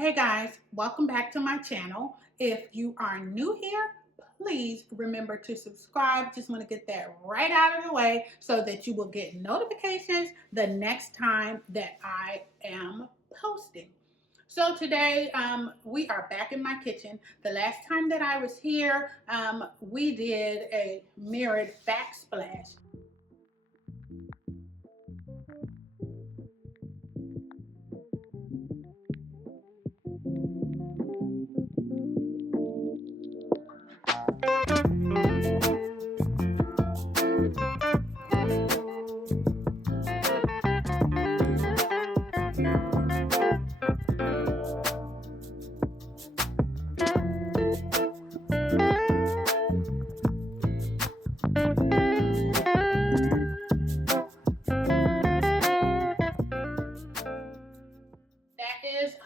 Hey guys, welcome back to my channel. If you are new here, please remember to subscribe. Just want to get that right out of the way so that you will get notifications the next time that I am posting. So today we are back in my kitchen. The last time that I was here, we did a mirrored backsplash.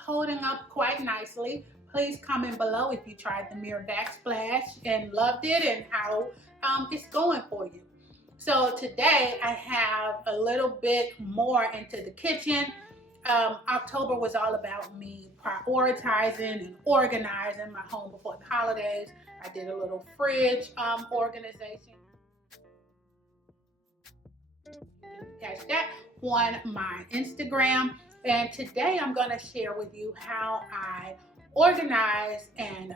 Holding up quite nicely. Please comment below if you tried the mirror backsplash and loved it and how it's going for you. So today I have a little bit more into the kitchen. October was all about me prioritizing and organizing my home before the holidays. I did a little fridge organization. You can catch that on my Instagram. And today I'm going to share with you how I organize and,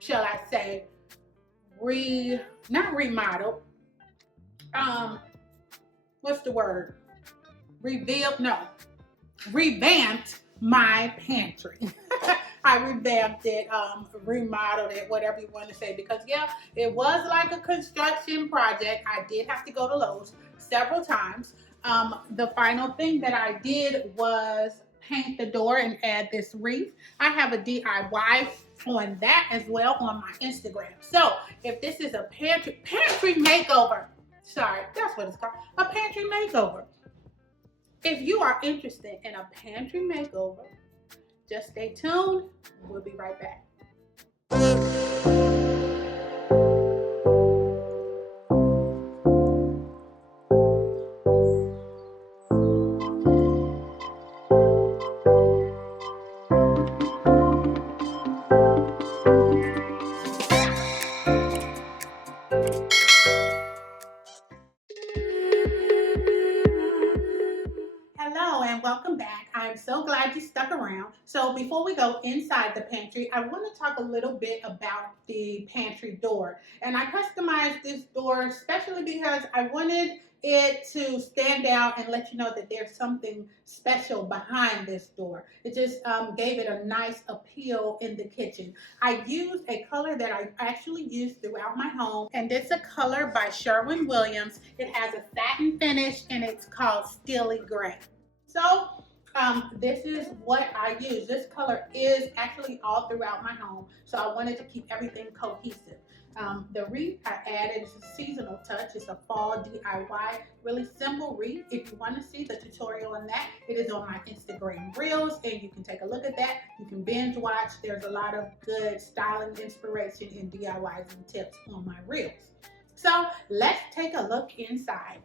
shall I say, not remodel, what's the word? Revamped my pantry. I revamped it, remodeled it, whatever you want to say, because yeah, it was like a construction project. I did have to go to Lowe's several times. The final thing that I did was paint the door and add this wreath. I have a DIY on that as well on my Instagram. So if this is a pantry makeover, sorry, that's what it's called, a pantry makeover. If you are interested in a pantry makeover, just stay tuned. We'll be right back. Welcome back. I'm so glad you stuck around. So before we go inside the pantry, I want to talk a little bit about the pantry door. And I customized this door especially because I wanted it to stand out and let you know that there's something special behind this door. It just gave it a nice appeal in the kitchen. I used a color that I actually use throughout my home, and it's a color by Sherwin-Williams. It has a satin finish and it's called Steely Gray. So this is what I use. This color is actually all throughout my home, so I wanted to keep everything cohesive. The wreath I added is a seasonal touch. It's a fall DIY, really simple wreath. If you want to see the tutorial on that, it is on my Instagram Reels, and you can take a look at that. You can binge watch. There's a lot of good styling inspiration and DIYs and tips on my Reels. So let's take a look inside.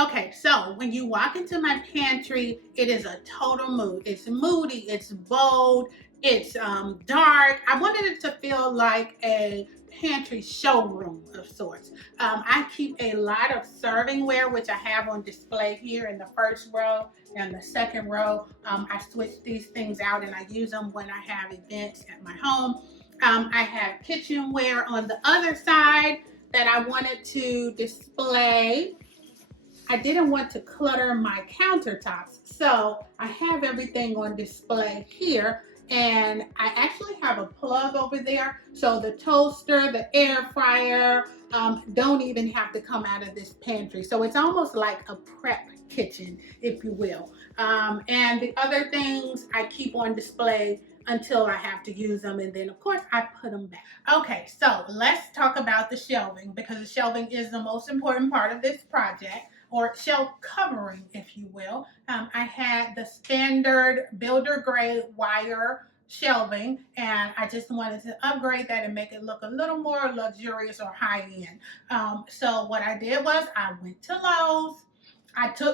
Okay, so when you walk into my pantry, it is a total mood. It's moody, it's bold, it's dark. I wanted it to feel like a pantry showroom of sorts. I keep a lot of servingware, which I have on display here in the first row and the second row. I switch these things out and I use them when I have events at my home. I have kitchenware on the other side that I wanted to display. I didn't want to clutter my countertops, so I have everything on display here, and I actually have a plug over there, so the toaster, the air fryer, don't even have to come out of this pantry. So it's almost like a prep kitchen, if you will. And the other things I keep on display until I have to use them, and then of course I put them back. Okay, so let's talk about the shelving, because the shelving is the most important part of this project, or shelf covering, if you will. I had the standard builder grade wire shelving, and I just wanted to upgrade that and make it look a little more luxurious or high end. So what I did was I went to Lowe's.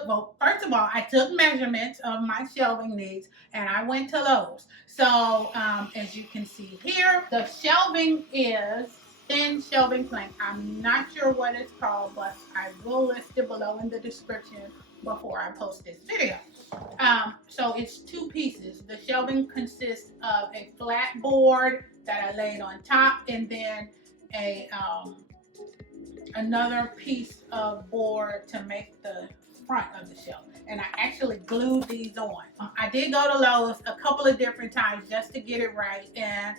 Well, first of all, I took measurements of my shelving needs, and I went to Lowe's. So as you can see here, the shelving is thin shelving plank. I'm not sure what it's called, but I will list it below in the description before I post this video. So it's two pieces. The shelving consists of a flat board that I laid on top, and then another piece of board to make the front of the shelf. And I actually glued these on. I did go to Lowe's a couple of different times just to get it right, and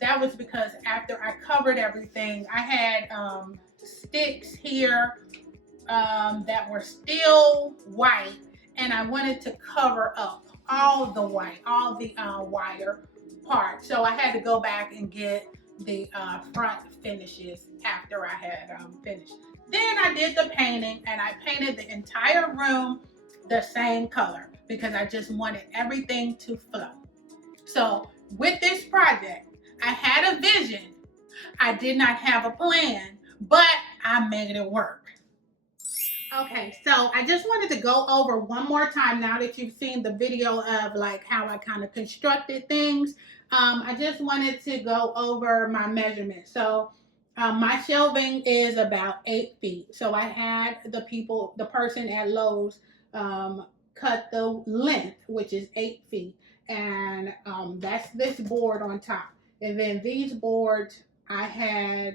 that was because after I covered everything, I had sticks here that were still white, and I wanted to cover up all the white, all the wire part. So I had to go back and get the front finishes after I had finished. Then I did the painting, and I painted the entire room the same color because I just wanted everything to flow. So with this project, I had a vision. I did not have a plan, but I made it work. Okay, so I just wanted to go over one more time now that you've seen the video of like how I kind of constructed things. I just wanted to go over my measurements. So my shelving is about 8 feet. So I had the person at Lowe's cut the length, which is 8 feet. And that's this board on top. And then these boards, I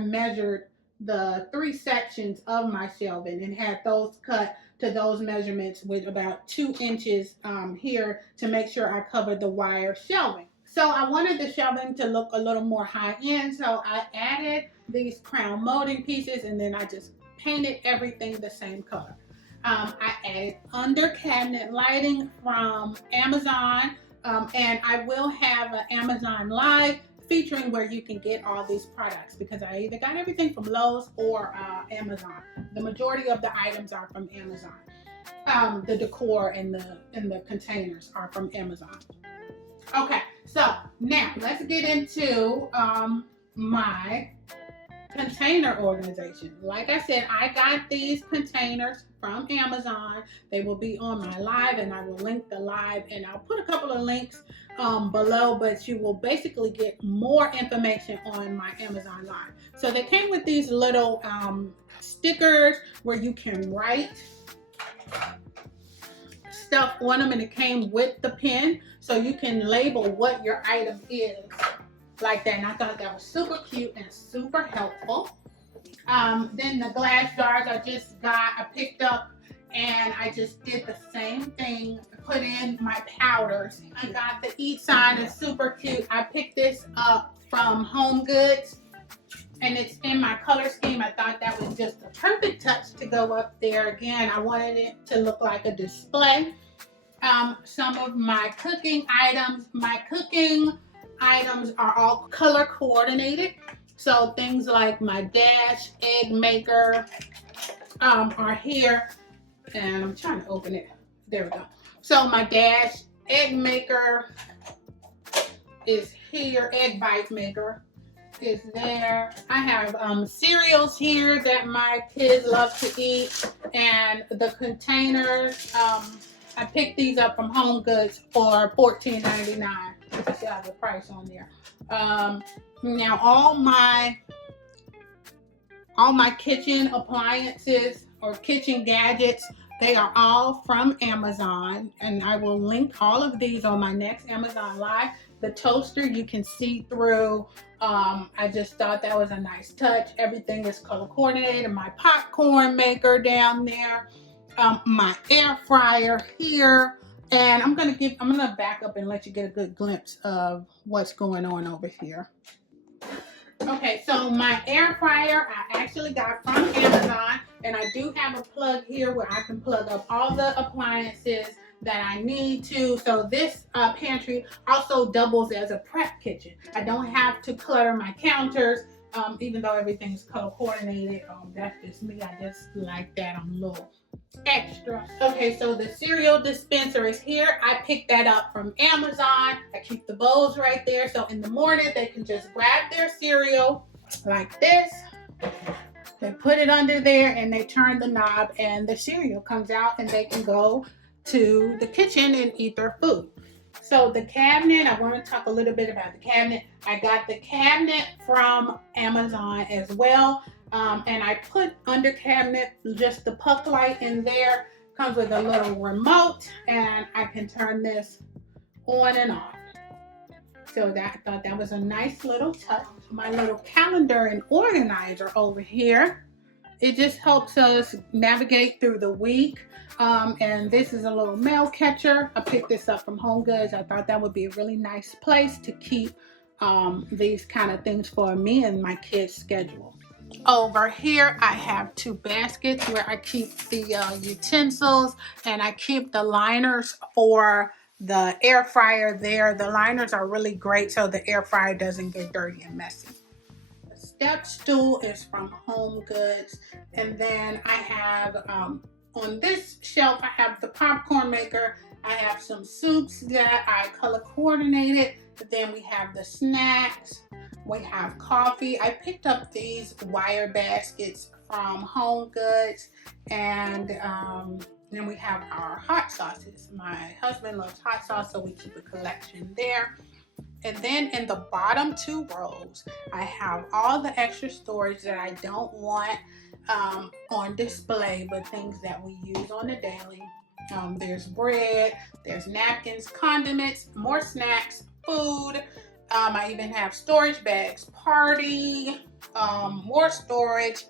measured the 3 sections of my shelving and had those cut to those measurements with about 2 inches here to make sure I covered the wire shelving. So I wanted the shelving to look a little more high end, so I added these crown molding pieces, and then I just painted everything the same color. I added under cabinet lighting from Amazon, and I will have an Amazon Live featuring where you can get all these products, because I either got everything from Lowe's or Amazon. The majority of the items are from Amazon. The decor and the containers are from Amazon. Okay, so now let's get into my container organization. Like I said, I got these containers from Amazon. They will be on my live, and I will link the live, and I'll put a couple of links below, but you will basically get more information on my Amazon live. So they came with these little stickers where you can write stuff on them, and it came with the pen, so you can label what your item is like that. And I thought that was super cute and super helpful. Then the glass jars I picked up, and I just did the same thing. Put in my powders. I got the eat sign. It's super cute. I picked this up from Home Goods, and it's in my color scheme. I thought that was just a perfect touch to go up there. Again, I wanted it to look like a display. Some of my cooking items are all color coordinated. So things like my Dash egg maker are here, and I'm trying to open it. There we go. So my Dash egg maker is here, egg bite maker. is there. I have cereals here that my kids love to eat, and the containers. I picked these up from Home Goods for $14.99. You see the price on there. Now all my kitchen appliances or kitchen gadgets, they are all from Amazon, and I will link all of these on my next Amazon Live. The toaster you can see through. I just thought that was a nice touch. Everything is color coordinated. My popcorn maker down there. My air fryer here. And I'm gonna back up and let you get a good glimpse of what's going on over here. Okay, so my air fryer I actually got from Amazon, and I do have a plug here where I can plug up all the appliances that I need to. So this pantry also doubles as a prep kitchen. I don't have to clutter my counters, even though everything's color coordinated. That's just me. I just like that. I'm a little extra. Okay, so the cereal dispenser is here. I picked that up from Amazon. I keep the bowls right there, so in the morning they can just grab their cereal like this. They put it under there and they turn the knob and the cereal comes out, and they can go to the kitchen and eat their food. So the cabinet, I want to talk a little bit about the cabinet. I got the cabinet from Amazon as well. And I put under cabinet just the puck light in there. Comes with a little remote, and I can turn this on and off. So I thought that was a nice little touch. My little calendar and organizer over here. It just helps us navigate through the week. And this is a little mail catcher. I picked this up from Home Goods. I thought that would be a really nice place to keep these kind of things for me and my kids' schedule. Over here I have two baskets where I keep the utensils, and I keep the liners for the air fryer there. The liners are really great so the air fryer doesn't get dirty and messy. The step stool is from Home Goods, and then I have on this shelf I have the popcorn maker. I have some soups that I color coordinated, but then we have the snacks. We have coffee. I picked up these wire baskets from Home Goods, and then we have our hot sauces. My husband loves hot sauce, so we keep a collection there. And then in the bottom two rows, I have all the extra storage that I don't want on display, but things that we use on a daily. There's bread, there's napkins, condiments, more snacks, food. I even have storage bags, party, more storage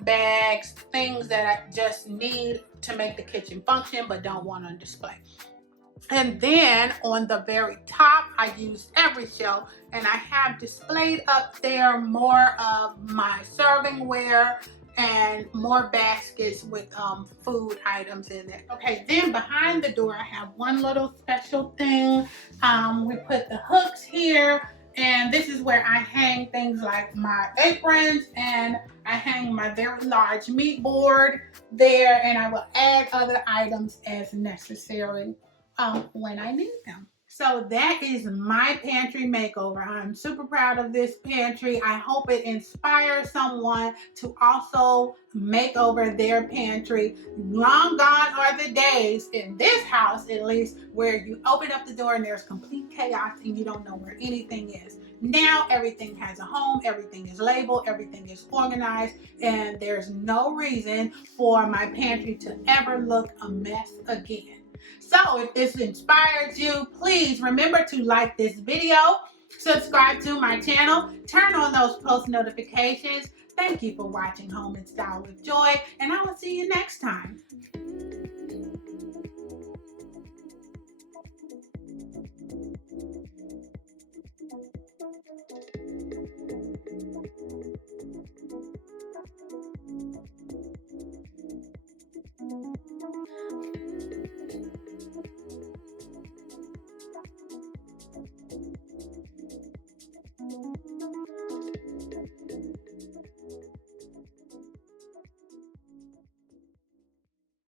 bags, things that I just need to make the kitchen function but don't want on display. And then on the very top, I used every shelf, and I have displayed up there more of my servingware and more baskets with food items in there. Okay, then behind the door I have one little special thing. We put the hooks here, and this is where I hang things like my aprons, and I hang my very large meat board there, and I will add other items as necessary when I need them. So that is my pantry makeover. I'm super proud of this pantry. I hope it inspires someone to also make over their pantry. Long gone are the days, in this house at least, where you open up the door and there's complete chaos and you don't know where anything is. Now everything has a home, everything is labeled, everything is organized, and there's no reason for my pantry to ever look a mess again. So if this inspired you, please remember to like this video, subscribe to my channel, turn on those post notifications. Thank you for watching Home and Style with Joy, and I will see you next time.